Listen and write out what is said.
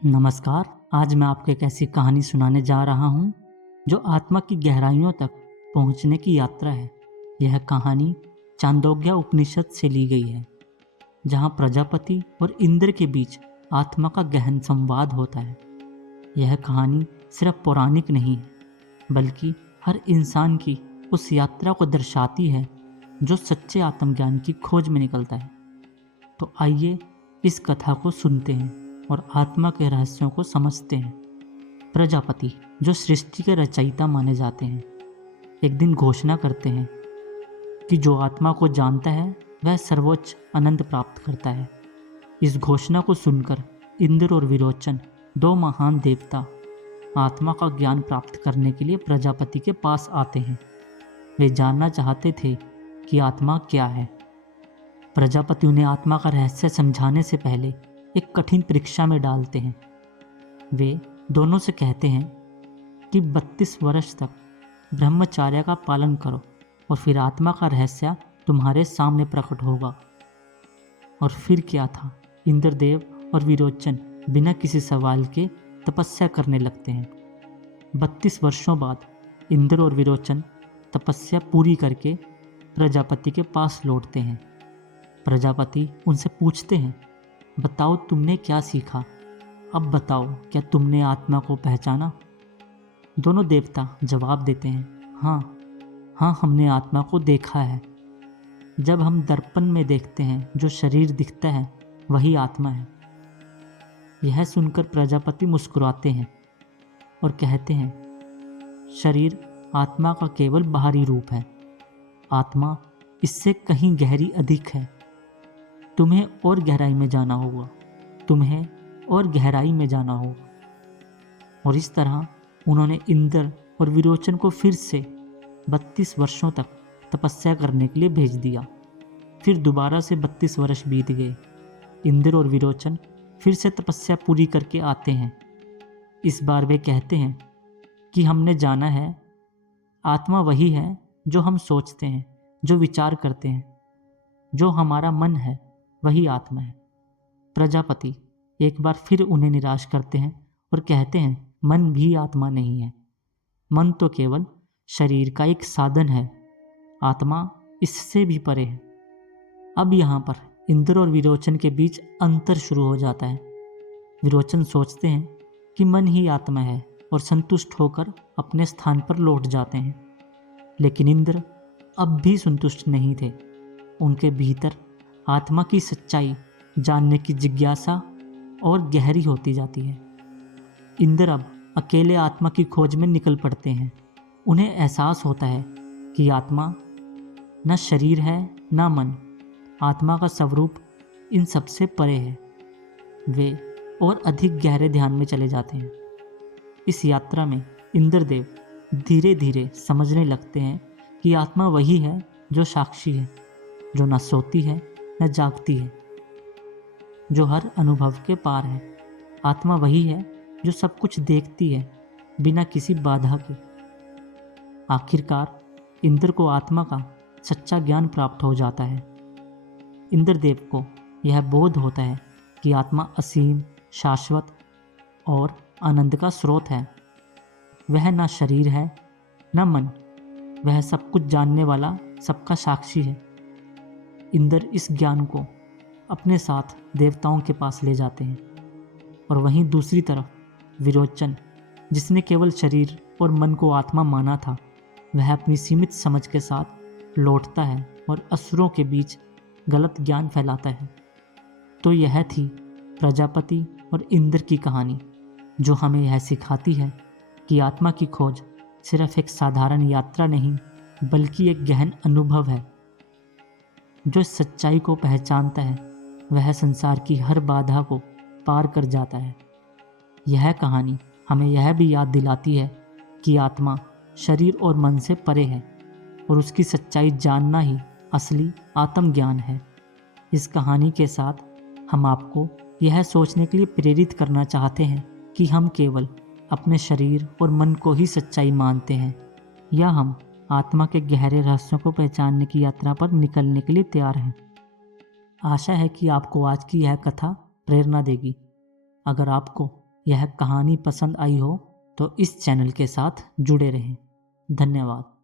नमस्कार। आज मैं आपको एक ऐसी कहानी सुनाने जा रहा हूँ जो आत्मा की गहराइयों तक पहुँचने की यात्रा है। यह कहानी चांदोग्या उपनिषद से ली गई है, जहाँ प्रजापति और इंद्र के बीच आत्मा का गहन संवाद होता है। यह कहानी सिर्फ पौराणिक नहीं है, बल्कि हर इंसान की उस यात्रा को दर्शाती है जो सच्चे आत्मज्ञान की खोज में निकलता है। तो आइए इस कथा को सुनते हैं और आत्मा के रहस्यों को समझते हैं। प्रजापति, जो सृष्टि के रचयिता माने जाते हैं, एक दिन घोषणा करते हैं कि जो आत्मा को जानता है वह सर्वोच्च आनंद प्राप्त करता है। इस घोषणा को सुनकर इंद्र और विरोचन, दो महान देवता, आत्मा का ज्ञान प्राप्त करने के लिए प्रजापति के पास आते हैं। वे जानना चाहते थे कि आत्मा क्या है। प्रजापति उन्हें आत्मा का रहस्य समझाने से पहले एक कठिन परीक्षा में डालते हैं। वे दोनों से कहते हैं कि 32 वर्ष तक ब्रह्मचर्य का पालन करो और फिर आत्मा का रहस्य तुम्हारे सामने प्रकट होगा। और फिर क्या था, इंद्रदेव और विरोचन बिना किसी सवाल के तपस्या करने लगते हैं। 32 वर्षों बाद इंद्र और विरोचन तपस्या पूरी करके प्रजापति के पास लौटते हैं। प्रजापति उनसे पूछते हैं, बताओ तुमने क्या सीखा? अब बताओ, क्या तुमने आत्मा को पहचाना? दोनों देवता जवाब देते हैं, हाँ, हमने आत्मा को देखा है। जब हम दर्पण में देखते हैं, जो शरीर दिखता है वही आत्मा है। यह सुनकर प्रजापति मुस्कुराते हैं और कहते हैं, शरीर आत्मा का केवल बाहरी रूप है, आत्मा इससे कहीं गहरी अधिक है। तुम्हें और गहराई में जाना होगा। और इस तरह उन्होंने इंद्र और विरोचन को फिर से 32 वर्षों तक तपस्या करने के लिए भेज दिया। फिर दोबारा से 32 वर्ष बीत गए। इंद्र और विरोचन फिर से तपस्या पूरी करके आते हैं। इस बार वे कहते हैं कि हमने जाना है, आत्मा वही है जो हम सोचते हैं, जो विचार करते हैं, जो हमारा मन है, वही आत्मा है। प्रजापति एक बार फिर उन्हें निराश करते हैं और कहते हैं, मन भी आत्मा नहीं है। मन तो केवल शरीर का एक साधन है, आत्मा इससे भी परे है। अब यहाँ पर इंद्र और विरोचन के बीच अंतर शुरू हो जाता है। विरोचन सोचते हैं कि मन ही आत्मा है और संतुष्ट होकर अपने स्थान पर लौट जाते हैं। लेकिन इंद्र अब भी संतुष्ट नहीं थे। उनके भीतर आत्मा की सच्चाई जानने की जिज्ञासा और गहरी होती जाती है। इंद्र अब अकेले आत्मा की खोज में निकल पड़ते हैं। उन्हें एहसास होता है कि आत्मा न शरीर है न मन, आत्मा का स्वरूप इन सबसे परे है। वे और अधिक गहरे ध्यान में चले जाते हैं। इस यात्रा में इंद्रदेव धीरे धीरे समझने लगते हैं कि आत्मा वही है जो साक्षी है, जो न सोती है न जागती है, जो हर अनुभव के पार है। आत्मा वही है जो सब कुछ देखती है बिना किसी बाधा के। आखिरकार इंद्र को आत्मा का सच्चा ज्ञान प्राप्त हो जाता है। इंद्रदेव को यह बोध होता है कि आत्मा असीम, शाश्वत और आनंद का स्रोत है। वह न शरीर है न मन, वह सब कुछ जानने वाला, सबका साक्षी है। इंद्र इस ज्ञान को अपने साथ देवताओं के पास ले जाते हैं। और वहीं दूसरी तरफ विरोचन, जिसने केवल शरीर और मन को आत्मा माना था, वह अपनी सीमित समझ के साथ लौटता है और असुरों के बीच गलत ज्ञान फैलाता है। तो यह थी प्रजापति और इंद्र की कहानी, जो हमें यह सिखाती है कि आत्मा की खोज सिर्फ एक साधारण यात्रा नहीं, बल्कि एक गहन अनुभव है। जो सच्चाई को पहचानता है वह संसार की हर बाधा को पार कर जाता है। यह कहानी हमें यह भी याद दिलाती है कि आत्मा शरीर और मन से परे है और उसकी सच्चाई जानना ही असली आत्मज्ञान है। इस कहानी के साथ हम आपको यह सोचने के लिए प्रेरित करना चाहते हैं कि हम केवल अपने शरीर और मन को ही सच्चाई मानते हैं, या हम आत्मा के गहरे रहस्यों को पहचानने की यात्रा पर निकलने के लिए तैयार हैं। आशा है कि आपको आज की यह कथा प्रेरणा देगी। अगर आपको यह कहानी पसंद आई हो तो इस चैनल के साथ जुड़े रहें। धन्यवाद।